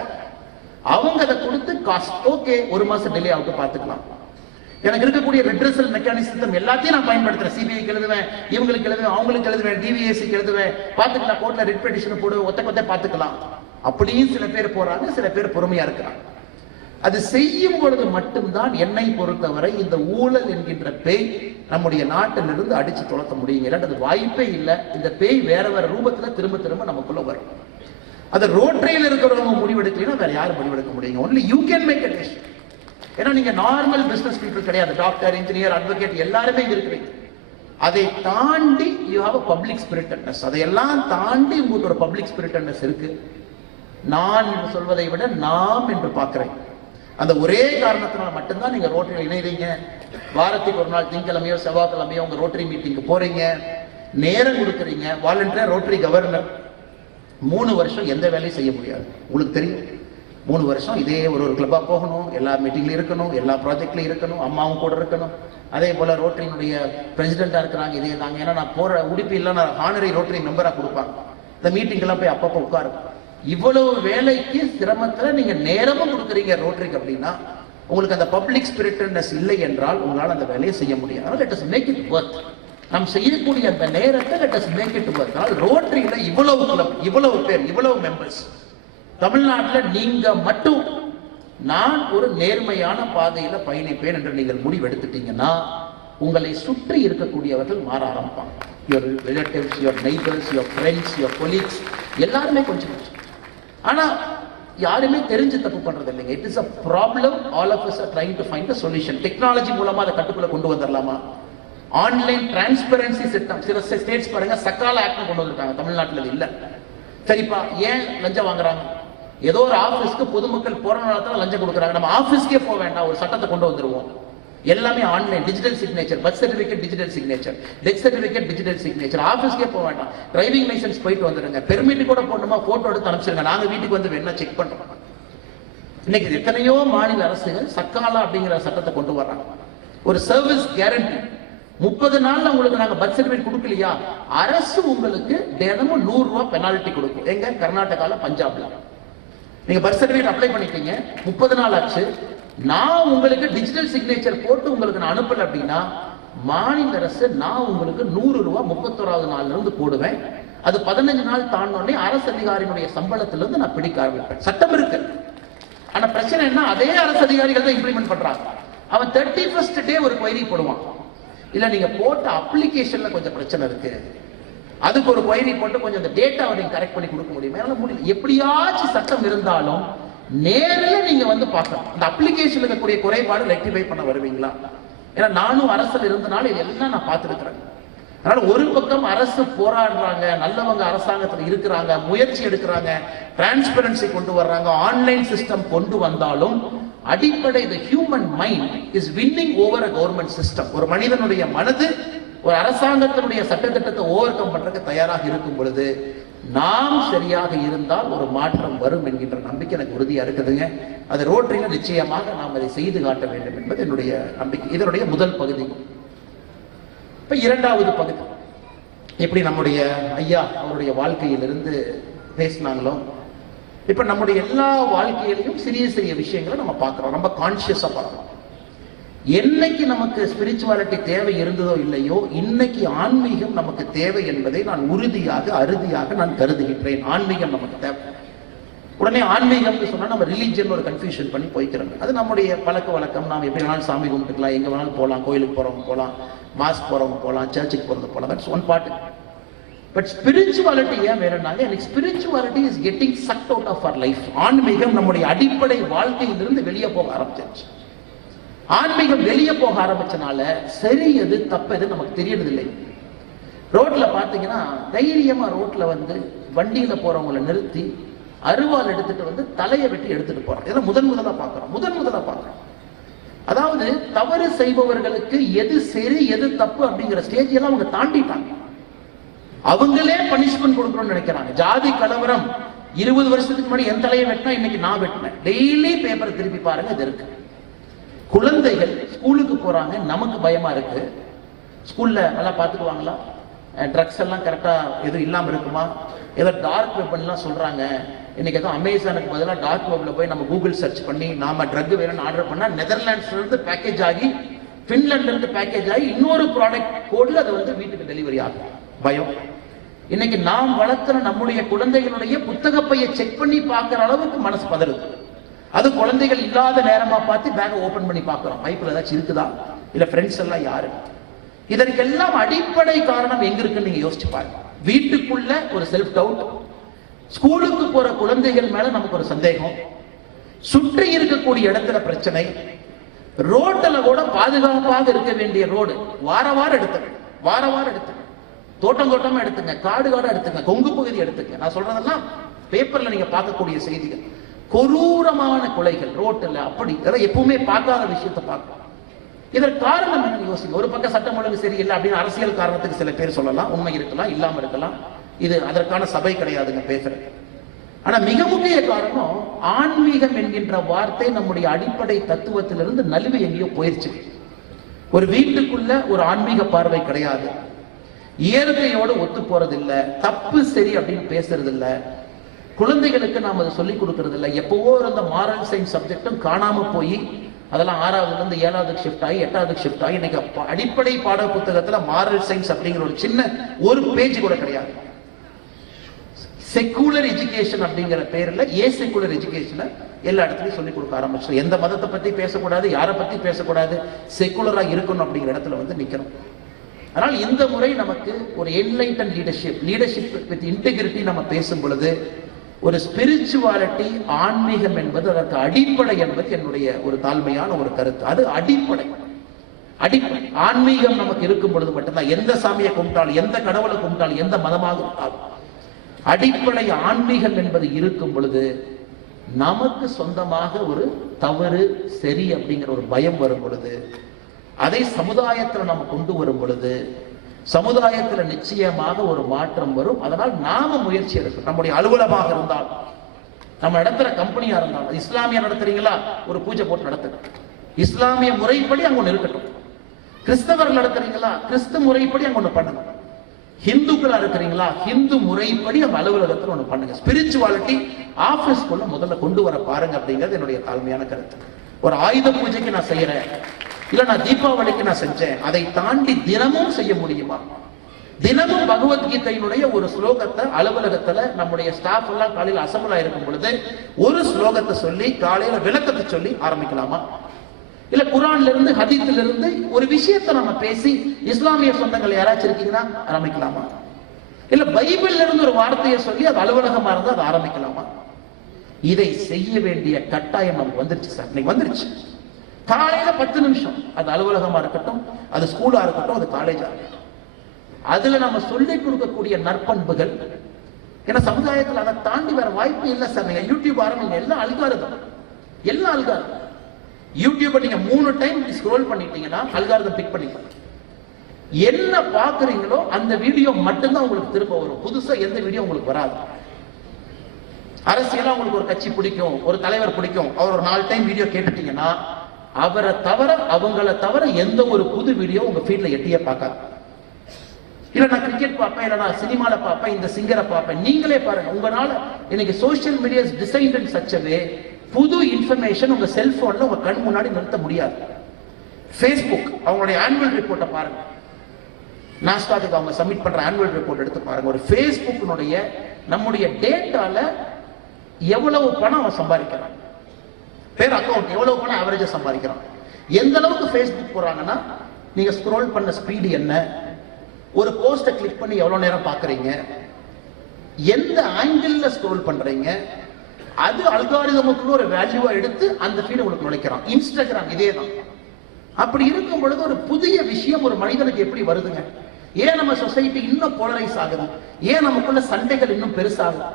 அவங்க அதை கொடுத்து காஸ்ட் ஓகே, ஒரு மாசம் டிலே ஆகிட்டு பார்த்துக்கலாம், எனக்கு இருக்கக்கூடிய ரெட்ரஸல் மெக்கானிசம் எல்லாத்தையும் நான் பயன்படுத்துறேன், சிபிஐக்கு எழுதுவேன், இவங்களுக்கு எழுதுவேன், அவங்களுக்கு எழுதுவேன், டிவிஎஸ்சிக்கு எழுதுவேன், பார்த்துக்கலாம், கோர்ட்ல ரிட் பெட்டிஷன் போடுவேன், ஒத்த பார்த்துக்கலாம். அப்படியும் சில பேர் போறாங்க, சில பேர் பொறுமையா இருக்கிறாங்க. அது செய்யும் பொழுது மட்டும்தான் என்னை பொறுத்தவரை இந்த ஊழல் என்கின்ற பேய் நம்முடைய நாட்டிலிருந்து அடிச்சு துரத்த முடியுங்க. இல்லாட்டி அது வாய்ப்பே இல்லை. இந்த பேய் வேற வேற ரூபத்துல திரும்ப திரும்ப நமக்குள்ள வரும். அது ரோட்ரையில் இருக்கிறவங்க முடிவெடுக்கலாம், வேற யாரும் முடிவெடுக்க முடியுங்க. Only you can make a decision. ஏன்னா நீங்க நார்மல் பிசினஸ் பீப்புள் கிடையாது. டாக்டர், இன்ஜினியர், அட்வொகேட் எல்லாருமே இங்க இருக்கிறீங்க. அதை தாண்டி you have a public spiritedness. அதையெல்லாம் தாண்டி உங்களுக்கு ஒரு பப்ளிக் ஸ்பிரிட்டட்னஸ் இருக்கு. நான் என்று சொல்வதை விட நாம் என்று பார்க்கிறேன். அந்த ஒரே காரணத்தினால மட்டும்தான் நீங்க ரோட்டரியில் இணைறீங்க. வாரத்துக்கு ஒரு நாள் திங்கக்கிழமையோ செவ்வாய்க்கிழமையோ உங்க ரோட்டரி மீட்டிங்கு போறீங்க, நேரம் கொடுக்குறீங்க. வாலண்டியர் ரோட்டரி கவர்னர் 3 வருஷம் எந்த வேலையும் செய்ய முடியாது. உங்களுக்கு தெரியும், 3 வருஷம் இதே ஒரு கிளப்பா போகணும், எல்லா மீட்டிங்லையும் இருக்கணும், எல்லா ப்ராஜெக்ட்லையும் இருக்கணும், அம்மாவும் கூட இருக்கணும். அதே போல ரோட்டரியினுடைய பிரசிடென்டா இருக்கிறாங்க, இதே தாங்க. ஏன்னா நான் போற உடுப்பி இல்லை, நான் ஹானரி ரோட்டரி மெம்பரா கொடுப்பாங்க. இந்த மீட்டிங் எல்லாம் போய் அப்பப்போ உட்காரும். இவ்வளவு வேலைக்கு சிரமத்துல நீங்க நேரமும் கொடுக்குறீங்க ரோட்டரிக்கு அப்படின்னா உங்களுக்கு அந்த பப்ளிக் ஸ்பிரிட்னஸ் இல்லை என்றால் உங்களால் அந்த வேலையை செய்ய முடியாது. Let us make it worth. நாம் செய்யக்கூடிய அந்த நேரத்தை let us make it worth. ரோட்டரியில இவ்வளவு கிளப், இவ்வளவு பேர், இவ்வளவு மெம்பர்ஸ், தமிழ்நாட்டில் நீங்க மட்டும் நான் ஒரு நேர்மையான பாதையில பயணிப்பேன் என்று நீங்கள் முடிவெடுத்துட்டீங்கன்னா உங்களை சுற்றி இருக்கக்கூடியவர்கள் மாற ஆரம்பிப்பாங்க. Your relatives, your neighbours, your friends, your colleagues எல்லாருமே கொஞ்சம். ஆனா யாருமே தெரிஞ்சு தப்பு பண்றது இல்லைங்க. It is a problem. All of us are trying to find a solution. Technology மூலமா அதை கட்டுக்குள்ள கொண்டு வந்துடலாமா? ஆன்லைன் டிரான்ஸ்பரன்சி சிஸ்டம், சில ஸ்டேட்ஸ் பாருங்க சக்கால ஆக்ட் கொண்டு வந்திருக்காங்க. தமிழ்நாட்டில் இல்ல. சரிப்பா, ஏன் லஞ்சம் வாங்குறாங்க? ஏதோ ஒரு ஆபீஸ்க்கு பொதுமக்கள் போற நேரத்தில் லஞ்சம் கொடுக்குறாங்க. நம்ம ஆபீஸ்க்கே போக வேண்டாம், ஒரு சட்டத்தை கொண்டு வந்துருவோம். எல்லாமே online, digital signature, birth certificate digital signature, death certificate digital signature. ஆபீஸ்க்கே போக வேண்டாம், டிரைவிங் லைசன்ஸ் போயிட்டு வந்துருங்க, பெர்மிட் கூட போடணுமா போட்டோ எடுத்து அனுப்பிச்சிருங்க, நாங்க வீட்டுக்கு வந்து வேணா செக் பண்றோம். இன்னைக்கு எத்தனையோ மாநில அரசுகள் சக்காலா அப்படிங்கிற சட்டத்தை கொண்டு வர்றாங்க. ஒரு சர்வீஸ் கேரண்டி, 30 நாள்ல உங்களுக்கு நாங்க பர்த் சர்டிபிகேட் கொடுக்கலையா, அரசு உங்களுக்கு தினமும் 100 ரூபாய் பெனால்டி கொடுக்கும். எங்க? கர்நாடகால, பஞ்சாப்ல. நீங்க பர்த் சர்டிபிகேட் அப்ளை பண்ணிட்டீங்க, 30 நாள் ஆச்சு, நான் உங்களுக்கு டிஜிட்டல் சிக்னேச்சர் போட்டு உங்களுக்கு நான் அனுப்பல அப்படின்னா மாநில அரசு நான் உங்களுக்கு 100 ரூபாய் 31வது நாள்ல இருந்து போடுவேன். அது 15 நாள் தாண்டோடனே அரசு அதிகாரியினுடைய சம்பளத்திலிருந்து நான் பிடிக்க ஆரம்பிப்பேன். சட்டம் இருக்கு. ஆனா பிரச்சனை என்ன, அதே அரசு அதிகாரிகள் தான் இம்ப்ளிமெண்ட் பண்றாங்க. அவன் 31st டே ஒரு கொயரி போடுவான். இல்ல நீங்க போட்ட அப்ளிகேஷன்ல கொஞ்சம் பிரச்சனை இருக்கு, அதுக்கு ஒரு கொயரி போட்டு கொஞ்சம் அந்த டேட்டாவை நீங்க கரெக்ட் பண்ணி கொடுக்க முடியுமா? முடியல. எப்படியாச்சும் சட்டம் இருந்தாலும் நேரில் நீங்க வந்து பார்க்கணும். அந்த அப்ளிகேஷன் இருக்கக்கூடிய குறைபாடு ரெக்டிஃபை பண்ண வருவீங்களா? ஏன்னா நானும் அரசில் இருந்தனால இதெல்லாம் நான் பார்த்துருக்கிறேன். அதனால ஒரு பக்கம் அரசு போராடுறாங்க, நல்லவங்க அரசாங்கத்தில் இருக்கிறாங்க, முயற்சி எடுக்கிறாங்க, டிரான்ஸ்பரன்சி கொண்டு வர்றாங்க, ஆன்லைன் சிஸ்டம் கொண்டு வந்தாலும் அடிப்படை the human mind is winning over a government system. ஒரு மனிதனுடைய மனது ஒரு அரசாங்கத்தினுடைய சட்டத்திட்டத்தை ஓவர் கம் பண்றதுக்கு தயாராக இருக்கும் பொழுது நாம் சரியாக இருந்தால் ஒரு மாற்றம் வரும் என்கின்ற நம்பிக்கை எனக்கு உறுதியா இருக்குதுங்க. அது ரோட்டரியில நிச்சயமாக நாம் அதை செய்து காட்ட வேண்டும் என்பது என்னுடைய நம்பிக்கை. இதனுடைய முதல் பகுதி. இப்ப இரண்டாவது பகுதி, எப்படி நம்முடைய ஐயா அவருடைய வாழ்க்கையிலிருந்து பேசினாங்களோ, இப்ப நம்முடைய எல்லா வாழ்க்கையிலையும் சிறிய சிறிய விஷயங்களை நம்ம பார்க்கிறோம், ரொம்ப கான்சியஸா பார்க்கிறோம். என்னைக்கு நமக்கு ஸ்பிரிச்சுவாலிட்டி தேவை இருந்ததோ இல்லையோ, இன்னைக்கு ஆன்மீகம் நமக்கு தேவை என்பதை நான் உறுதியாக அறுதியாக நான் கருதுகின்றேன். ஆன்மீகம் நமக்கு தேவை. உடனே ஆன்மீகம்னு சொன்னா நம்ம ரிலீஜியன் ஒரு கன்ஃபியூஷன் பண்ணி போய்க்கிறோம். அது நம்முடைய பழக்க வழக்கம். நாம் எப்படி வேணாலும் சாமி கும்பிட்டுக்கலாம், எங்க வேணாலும் போகலாம், கோயிலுக்கு போறவங்க போகலாம், மாஸ்க் போறவங்க போகலாம், சர்ச்சுக்கு போறது போகலாம். That's one part. But spirituality ஏன் வேணும்னாங்க, எனக்கு spirituality is getting sucked out of our life. ஆன்மீகம் நம்முடைய அடிப்படை வாழ்க்கையிலிருந்து வெளியே போக ஆரம்பிச்சிருச்சு. ஆன்மீகம் வெளியே போக ஆரம்பிச்சனால சரி எது தப்பு எது நமக்கு தெரியறதில்லை. ரோட்ல பாத்தீங்கன்னா தைரியமா ரோட்ல வந்து வண்டியில போறவங்களை நிறுத்தி அருவாள் எடுத்துட்டு வந்து தலையை வெட்டி எடுத்துட்டு போறாங்க. இதெல்லாம் முதலா பாக்குறோம். அதாவது தவறு செய்பவர்களுக்கு எது சரி எது தப்பு அப்படிங்கிற ஸ்டேஜ் எல்லாம் அவங்க தாண்டிட்டாங்க. அவங்களே பனிஷ்மெண்ட் கொடுக்கணும்னு நினைக்கிறாங்க. ஜாதி கலவரம் 20 வருஷத்துக்கு முன்னாடி என் தலையை வெட்டினா இன்னைக்கு நான் வெட்டினேன். டெய்லி பேப்பர் திருப்பி பாருங்க, இது இருக்கு. குழந்தைகள் ஸ்கூலுக்கு போறாங்க, நமக்கு பயமா இருக்கு. ஸ்கூல்ல நல்லா பாத்துக்குவாங்களா, ட்ரக்ஸ் எல்லாம் கரெக்டா எதுவும் இல்லாம இருக்குமா, ஏதோ டார்க் வெப்பன்லாம் சொல்றாங்க. இன்னைக்கு ஏதோ அமேசானுக்கு பதிலாக டார்க் வெப்ல போய் நம்ம கூகுள் சர்ச் பண்ணி நாம ட்ரக் வேணும்னு ஆர்டர் பண்ணா நெதர்லாண்ட்ஸ்ல இருந்து பேக்கேஜ் ஆகி, பின்லாண்ட்ல இருந்து பேக்கேஜ் ஆகி இன்னொரு ப்ராடக்ட் கோட்ல அது வந்து வீட்டுக்கு டெலிவரி ஆகும். பயம். இன்னைக்கு நாம் வளர்க்கிற நம்முடைய குழந்தைகளுடைய புத்தக பையை செக் பண்ணி பார்க்கிற அளவுக்கு மனசு பதறுது. அது குழந்தைகள் இல்லாத நேரமா பார்த்து பேக்கை ஓபன் பண்ணி பார்க்கிறோம், பைப்பில் ஏதாச்சும் இருக்குதா, இல்ல ஃப்ரெண்ட்ஸ் எல்லாம் யாரு. இதற்கெல்லாம் அடிப்படை காரணம் எங்க இருக்குன்னு நீங்க யோசிச்சு பாருங்க. வீட்டுக்குள்ள ஒரு செல்ஃப் டவுட், ஸ்கூலுக்கு போற குழந்தைகள் மேல நமக்கு ஒரு சந்தேகம், சுற்றி இருக்கக்கூடிய இடத்துல பிரச்சனை, ரோட்ல கூட பாதுகாப்பாக இருக்க வேண்டிய ரோடு வார வாரம் எடுத்துங்க, தோட்டமா எடுத்துங்க, காடு எடுத்துங்க, கொங்கு பகுதி எடுத்துங்க. நான் சொல்றதெல்லாம் பேப்பர்ல நீங்க பார்க்கக்கூடிய செய்திகள். கொடூரமான கொலைகள் ரோட்ல, அப்படி எப்பவுமே பார்க்காத விஷயத்தை பார்க்கலாம். இதற்கு காரணம் என்ன யோசிங்க. ஒரு பக்கம் சட்டம் ஒழுங்கு சரியில்லை அப்படின்னு அரசியல் காரணத்துக்கு சில பேர் சொல்லலாம், உண்மை இருக்கலாம், இல்லாம இருக்கலாம். இது அதற்கான சபை கிடையாதுங்க பேசுறேன். ஆனா மிக முக்கிய காரணம், ஆன்மீகம் என்கின்ற வார்த்தை நம்முடைய அடிப்படை தத்துவத்திலிருந்து நழுவி எங்கேயோ போயிருச்சு. ஒரு வீட்டுக்குள்ள ஒரு ஆன்மீக பார்வை கிடையாது, இயற்கையோடு ஒத்து போறது இல்ல, தப்பு சரி அப்படின்னு பேசுறது இல்ல, குழந்தைகளுக்கு நாம் அதை சொல்லிக் கொடுக்கறது இல்லை. எப்பவோ இருந்த மாரல் சயின்ஸ் சப்ஜெக்டும் காணாம போய் அதெல்லாம் 6வதுல இருந்து 7வது ஷிஃப்ட் ஆகி 8வது ஷிஃப்ட் ஆகி இன்னைக்கு அடிப்படை பாட புத்தகத்துல மாரல் சயின்ஸ் அப்படிங்கிற ஒரு சின்ன ஒரு பேஜ் கூட கிடையாது. செக்குலர் எஜுகேஷன் அப்படிங்கிற பேர்ல செக்குலர் எஜுகேஷனை எல்லா இடத்துலயும் சொல்லிக் கொடுக்க ஆரம்பிச்சோம். எந்த மதத்தை பத்தி பேசக்கூடாது, யாரை பத்தி பேசக்கூடாது, செக்குலரா இருக்கணும் அப்படிங்கிற இடத்துல வந்து நிக்கிறோம். அதனால் இந்த முறை நமக்கு ஒரு என்லைட்டன் லீடர்ஷிப் வித் இன்டெகிரிட்டி நம்ம பேசும் பொழுது, ஒரு ஸ்பிரிச்சுவாலிட்டி, ஆன்மீகம் என்பது அதற்கு அடிப்படை என்பது என்னுடைய ஒரு தாழ்மையான ஒரு கருத்து. அது அடிப்படை. ஆன்மீகம் நமக்கு இருக்கும் பொழுது மட்டும்தான், எந்த சாமியை கும்பிட்டாலும், எந்த கடவுளை கும்பிட்டாலும், எந்த மதமாக இருந்தாலும், அடிப்படை ஆன்மீகம் என்பது இருக்கும் பொழுது நமக்கு சொந்தமாக ஒரு தவறு சரி அப்படிங்கிற ஒரு பயம் வரும் பொழுது, அதை சமுதாயத்தில் நம்ம கொண்டு வரும் பொழுது சமுதாயத்தில் நிச்சயமாக ஒரு மாற்றம் வரும். அதனால் நாம முயற்சி எடுக்கணும். நம்முடைய அலுவலகமாக இருந்தால், நம்ம நடத்துற கம்பெனியா இருந்தாலும், இஸ்லாமிய நடத்துறீங்களா, ஒரு பூஜை போட்டு நடத்துங்க, இஸ்லாமிய முறைப்படி அங்க ஒண்ணு இருக்கட்டும். கிறிஸ்தவர்கள் நடத்துறீங்களா, கிறிஸ்து முறைப்படி அங்க ஒண்ணு பண்ணுங்க. ஹிந்துக்களா இருக்கிறீங்களா, ஹிந்து முறைப்படி அந்த அலுவலகத்தில் ஒண்ணு பண்ணுங்க. ஸ்பிரிச்சுவாலிட்டி ஆபீஸ்க்குள்ள முதல்ல கொண்டு வர பாருங்க அப்படிங்கிறது என்னுடைய தாழ்மையான கருத்து. ஒரு ஆயுத பூஜைக்கு நான் செய்யறேன், இல்ல நான் தீபாவளிக்கு நான் செஞ்சேன், அதை தாண்டி தினமும் செய்ய முடியுமா? தினமும் பகவத்கீதையினுடைய ஒரு ஸ்லோகத்தை அலுவலகத்துல நம்முடைய ஸ்டாஃப் எல்லாம் காலையில் அசம்பிள் ஆயிருக்கும் பொழுது ஒரு ஸ்லோகத்தை சொல்லி காலையில விளக்கத்தை சொல்லி ஆரம்பிக்கலாமா? இல்ல குரான்ல இருந்து ஹதீஸ்ல இருந்து ஒரு விஷயத்தை நம்ம பேசி இஸ்லாமிய சொந்தங்கள் யாராச்சும் இருக்கீங்கன்னா ஆரம்பிக்கலாமா? இல்ல பைபிள்ல இருந்து ஒரு வார்த்தையை சொல்லி அது அலுவலகமா இருந்தா அது ஆரம்பிக்கலாமா? இதை செய்ய வேண்டிய கட்டாயம் நமக்கு வந்துருச்சு சார். இன்னைக்கு வந்துருச்சு. காலையில 10 நிமிஷம், அது அலுவலகமா இருக்கட்டும், அது ஸ்கூலா இருக்கட்டும், அது காலேஜா இருக்கட்டும், அதுல நம்ம சொல்லிக் கொடுக்கக்கூடிய நற்பண்புகள். ஏன்னா சமுதாயத்தில் அதை தாண்டி வேற வாய்ப்பு இல்லை சார். நீங்க யூடியூப் ஆரம்பிங்க, எல்லாம் அல்காரிதம். யூடியூப் நீங்க 3 டைம் ஸ்க்ரோல் பண்ணிட்டீங்கன்னா அல்காரிதம் பிக் பண்ணிக்கலாம். என்ன பாக்குறீங்களோ அந்த வீடியோ மட்டும்தான் உங்களுக்கு திரும்ப வரும். புதுசா எந்த வீடியோ உங்களுக்கு வராது. அரசியலா உங்களுக்கு ஒரு கட்சி பிடிக்கும், ஒரு தலைவர் பிடிக்கும், அவர் ஒரு 4 டைம் வீடியோ கேட்டுட்டீங்கன்னா அவரை தவிர, அவங்கள தவிர எந்த ஒரு புது வீடியோ உங்க ஃபீல்ட்ல எட்டியே பார்க்காது. இல்ல நான் கிரிக்கெட் பார்ப்பேன், இல்ல நான் சினிமால பார்ப்பேன், இந்த சிங்கரை பார்ப்பேன். நீங்களே பாருங்க, உங்களால இன்னைக்கு social media designed in such a way, புது இன்ஃபர்மேஷன் உங்க செல்போன்ல உங்க கண் முன்னாடி நிறுத்த முடியாது. ஃபேஸ்புக் அவங்களுடைய ஆனுவல் ரிப்போர்ட்டை பாருங்க, நாஸ்டாக்கு அவங்க சப்மிட் பண்ற ஆனுவல் ரிப்போர்ட் எடுத்து பாருங்க. ஒரு ஃபேஸ்புக்கினுடைய நம்முடைய டேட்டால எவ்வளவு பணம் அவன் சம்பாதிக்கிறான், பேர் அக்கௌண்ட் எவ்வளவு பணம் ஆவரேஜா சம்பாதிக்கிறான், எந்த அளவுக்கு ஃபேஸ்புக் போறாங்கன்னா நீங்க ஸ்க்ரோல் பண்ண ஸ்பீடு என்ன, ஒரு போஸ்ட கிளிக் பண்ணி எவ்வளவு நேரம் பாக்குறீங்க, எந்த ஆங்கிள் ஸ்க்ரோல் பண்றீங்க, அது அல்காரிதமுக்கு ஒரு வேல்யூவா எடுத்து அந்த ஃபீட் உங்களுக்கு நுழைக்கிறான். இன்ஸ்டாகிராம் இதே தான். அப்படி இருக்கும் பொழுது ஒரு புதிய விஷயம் ஒரு மனிதனுக்கு எப்படி வருதுங்க? ஏன் நம்ம சொசைட்டி இன்னும் போலரைஸ் ஆகுது? ஏன் நமக்குள்ள சண்டைகள் இன்னும் பெருசாகுது?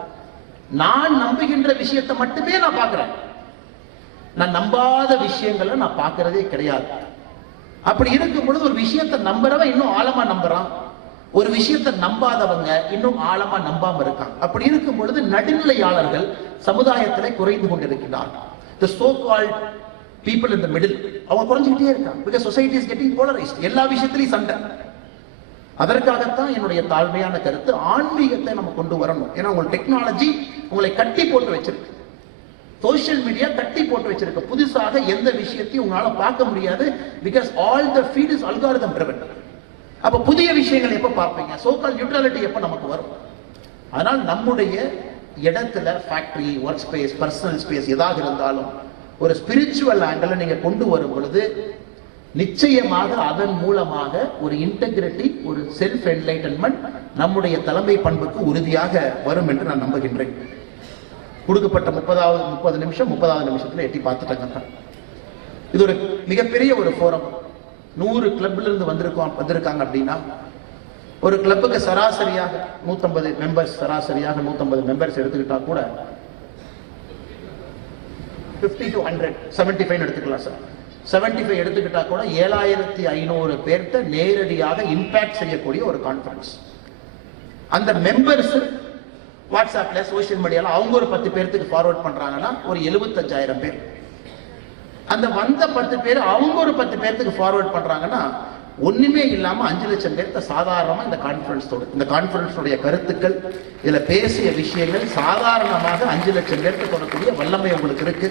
நான் நம்புகின்ற விஷயத்தை மட்டுமே நான் பார்க்கிறேன், நான் நம்பாத விஷயங்களை நான் பார்க்கறதே கிடையாது. அப்படி இருக்கும் பொழுது ஒரு விஷயத்தை நம்புறவன் இன்னும் ஆழமா நம்புறான், ஒரு விஷயத்தை நம்பாதவங்க இன்னும் ஆழமா நம்பாம இருக்காங்க. அப்படி இருக்கும் பொழுது நடுநிலையாளர்கள் சமுதாயத்திலே குறைந்து கொண்டிருக்கிறார்கள். The so called people in the middle அவங்க குறைஞ்சிக்கிட்டே இருக்காங்க. because society is getting polarized. எல்லா விஷயத்திலையும் சண்டை. அதற்காகத்தான் என்னுடைய தாழ்மையான கருத்து, ஆன்மீகத்தை நம்ம கொண்டு வரணும். ஏன்னா உங்கள் டெக்னாலஜி உங்களை கட்டி போட்டு வச்சிருக்கு, சோசியல் மீடியா கட்டி போட்டு வச்சிருக்கு. புதுசாக எந்த விஷயத்தையும் உங்களால பார்க்க முடியாது. because all the feed is algorithm driven. அப்ப புதிய விஷயங்கள் எப்ப பார்ப்பீங்க? சோ கால் நியூட்ரலிட்டி எப்ப நமக்கு வரும்? அதனால் நம்முடைய இடத்துல factory, work space, personal space எதாக இருந்தாலும் ஒரு ஸ்பிரிச்சுவல் ஆங்கிள் நீங்க கொண்டு வரும் பொழுது நிச்சயமாக அதன் மூலமாக ஒரு இன்டெகிரிட்டி, ஒரு செல்ஃப் என்லைட்டன்மெண்ட் நம்முடைய தலைமை பண்புக்கு உறுதியாக வரும் என்று நான் நம்புகின்றேன். கொடுக்கப்பட்ட 30 நிமிஷம் 30வது நிமிஷத்துல எட்டி பார்த்துட்டாங்க. இது ஒரு மிகப்பெரிய ஒரு ஃபோரம். 100 கிளப்ல இருந்து வந்திருக்காங்க அப்படின்னா ஒரு கிளப்புக்கு சராசரியாக 150 மெம்பர்ஸ், சராசரியாக 150 மெம்பர்ஸ் எடுத்துக்கிட்டா கூட 50 to 100, 75 எடுத்துக்கலாம் சார். 75 எடுத்துக்கிட்டா கூட 7500 பேர்த்த நேரடியாக இம்பாக்ட் செய்யக்கூடிய ஒரு கான்ஃபரன்ஸ். அந்த மெம்பர்ஸ் வாட்ஸ்அப்ல, சோசியல் மீடியால அவங்க ஒரு 10 பேருக்கு ஃபார்வர்ட் பண்றாங்கன்னா ஒரு 75,000 பேர். அந்த வந்த 10 பேர் அவங்க ஒரு 10 பேருக்கு ஃபார்வர்ட் பண்றாங்கன்னா ஒண்ணுமே இல்லாம 5 லட்சம் பேர்த்த சாதாரணமா இந்த கான்ஃபரன்ஸோட கருத்துக்கள், இதுல பேசிய விஷயங்கள் சாதாரணமாக 5 லட்சம் பேர்த்து தொடரக்கூடிய வல்லமை உங்களுக்கு இருக்கு.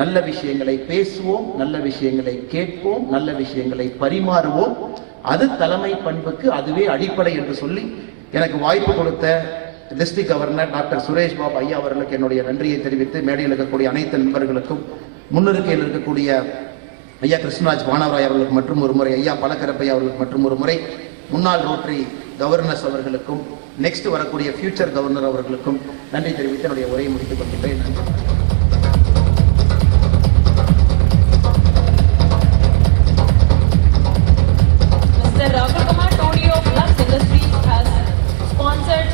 நல்ல விஷயங்களை பேசுவோம், நல்ல விஷயங்களை கேட்போம், நல்ல விஷயங்களை பரிமாறுவோம். அது தலைமை பண்புக்கு அதுவே அடிப்படை என்று சொல்லி எனக்கு வாய்ப்பு கொடுத்த district governor doctor Suresh Babu ஐயா அவர்களுக்கு என்னுடைய நன்றியை தெரிவித்து, மேடையில் இருக்கக்கூடிய அனைத்து நண்பர்களுக்கும், முன்னிருக்கையில் இருக்கக்கூடிய ஐயா கிருஷ்ணராஜ் வானவராய் அவர்களுக்கு மற்றும் ஒரு முறை, ஐயா பலக்கரப்பையா அவர்களுக்கு மற்றும் ஒரு முறை, முன்னாள் ரோட்டரி கவர்னர்ஸ் அவர்களுக்கும், நெக்ஸ்ட் வரக்கூடிய ஃபியூச்சர் கவர்னர் அவர்களுக்கும் நன்றி தெரிவித்து என்னுடைய உரையை முடித்துக் கொள்கின்றேன். Mr. Rahul Kumar Todi of Lux Industries has sponsored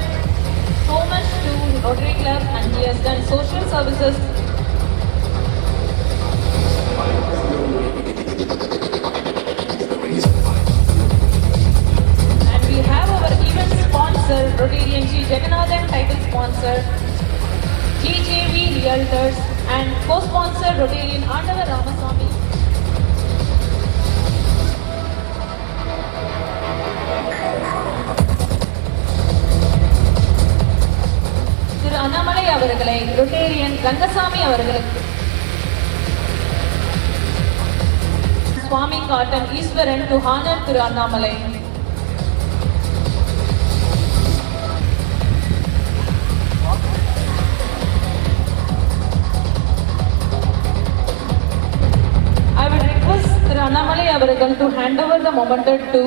so much to Rotary Club and he has done social services. And we have our event sponsor, Rotarian G. Jagannathan, title sponsor, GJV Realtors, and co-sponsor, Rotarian Andava Ramaswamy. Thiru Annamalai அவர்களை Rotarian Rangasamy அவர்களுக்கு, Swami cotton Eswaran to honour Thiru Annamalai. I would request Thiru Annamalai அவர்கள் to hand over the momentum to